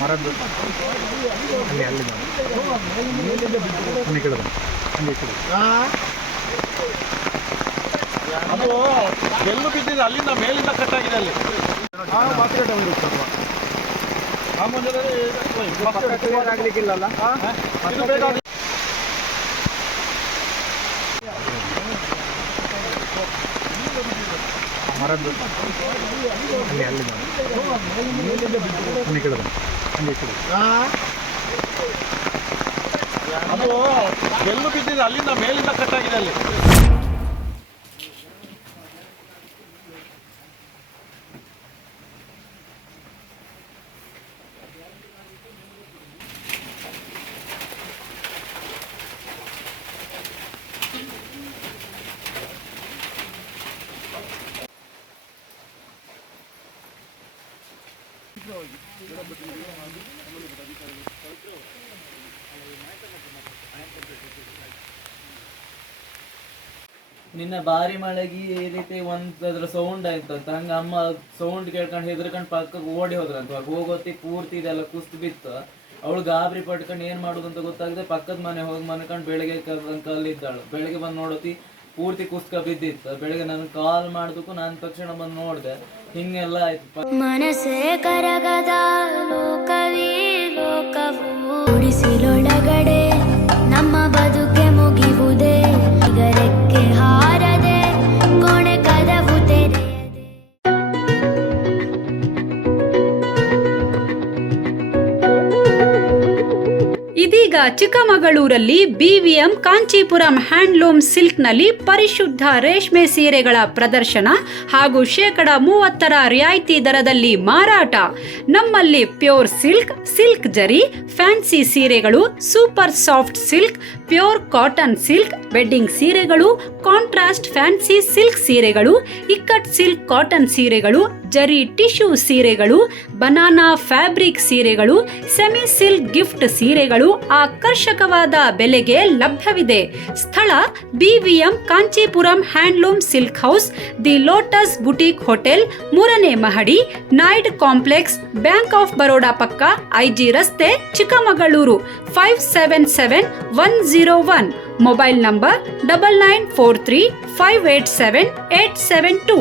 ಮರದ್ದು ಅಲ್ಲಿ ಅಲ್ಲಿ ಅಲ್ಲಿ ಕಡೆ ಅಲ್ಲಿ ಕಡೆ ಅದು ಎಲ್ಲೂ ಬಿದ್ದಿದೆ ಅಲ್ಲಿಂದ ಮೇಲಿಂದ ಕಟ್ಟಾಗಿದೆ ಆಗಿದೆ ಅಲ್ಲಿ. ಮಾತುಕತೆ ಒಂದು ಸ್ವಲ್ಪ. ಆ ಮುಂಜಾನೆ ಆಗ್ಲಿಕ್ಕಿಲ್ಲಲ್ಲ? ಮರದ್ದು ಅಲ್ಲಿ ಅಲ್ಲಿ ಅಲ್ಲಿ ಹಂಗೆ ಈ ಕಡೆ ಅದು ಎಲ್ಲೂ ಬಿದ್ದಿದೆ ಅಲ್ಲಿಂದ ಮೇಲಿಂದ ಕಟ್ಟಾಗಿದೆ ಆಗಿದೆ ಅಲ್ಲಿ ನಿನ್ನೆ ಬಾರಿ ಮಳೆಗೆ ಈ ರೀತಿ ಒಂದ್ ಅದ್ರ ಸೌಂಡ್ ಆಯ್ತಂತ. ಹಂಗ ಅಮ್ಮ ಸೌಂಡ್ ಕೇಳ್ಕೊಂಡು ಹೆದರ್ಕೊಂಡು ಪಕ್ಕಕ್ಕೆ ಓಡಿ ಹೋದ್ರಂತ. ಹೋಗೋತಿ ಪೂರ್ತಿ ಇದೆಲ್ಲ ಕುಸ್ತು ಬಿತ್ತು. ಅವಳು ಗಾಬರಿ ಪಟ್ಕೊಂಡು ಏನ್ ಮಾಡುದು ಅಂತ ಗೊತ್ತಾಗದೆ ಪಕ್ಕದ ಮನೆ ಹೋಗಿ ಮನ್ಕೊಂಡು ಬೆಳಗ್ಗೆ ಕಲ್ಲಿದ್ದಾಳು. ಅಲ್ಲಿದ್ದಾಳು ಬೆಳಗ್ಗೆ ಬಂದು ನೋಡೋತಿ ಪೂರ್ತಿ ಕುಸ್ಕ ಬಿದ್ದಿತ್ತು. ಬೆಳಗ್ಗೆ ನಾನು ಕಾಲ್ ಮಾಡಿದಕ್ಕೂ ನಾನು ತಕ್ಷಣ ಬಂದು ನೋಡಿದೆ. ಹಿಂಗೆಲ್ಲ ಆಯ್ತು. ಮನಸ್ಸೇ ಕರಗದ ಲೋಕವೇ ಇದೀಗ ಚಿಕ್ಕಮಗಳೂರಲ್ಲಿ ಬಿವಿಎಂ ಕಾಂಚೀಪುರಂ ಹ್ಯಾಂಡ್ಲೂಮ್ ಸಿಲ್ಕ್ನಲ್ಲಿ ಪರಿಶುದ್ಧ ರೇಷ್ಮೆ ಸೀರೆಗಳ ಪ್ರದರ್ಶನ ಹಾಗೂ ಶೇಕಡ ಮೂವತ್ತರ ರಿಯಾಯಿತಿ ದರದಲ್ಲಿ ಮಾರಾಟ. ನಮ್ಮಲ್ಲಿ pure silk silk zari, fancy ಸೀರೆಗಳು, super soft silk pure cotton silk, wedding ಸೀರೆಗಳು, ಕಾಂಟ್ರಾಸ್ಟ್ ಫ್ಯಾನ್ಸಿ ಸಿಲ್ಕ್ ಸೀರೆಗಳು, ಇಕ್ಕಟ್ ಸಿಲ್ಕ್ ಕಾಟನ್ ಸೀರೆಗಳು, ಜರಿ ಟಿಶ್ಯೂ ಸೀರೆಗಳು, ಬನಾನಾ ಫ್ಯಾಬ್ರಿಕ್ ಸೀರೆಗಳು, ಸೆಮಿ ಸಿಲ್ಕ್ ಗಿಫ್ಟ್ ಸೀರೆಗಳು ಆಕರ್ಷಕವಾದ ಬೆಲೆಗೆ ಲಭ್ಯವಿದೆ. ಸ್ಥಳ BVM Kanchipuram handloom silk house, the lotus boutique hotel, ಮೂರನೇ ಮಹಡಿ, Naidu complex, bank of Baroda ಪಕ್ಕ ಐಜಿ ರಸ್ತೆ, Chikkamagaluru, five seven seven one zero one mobile number double nine four three five eight seven eight seven two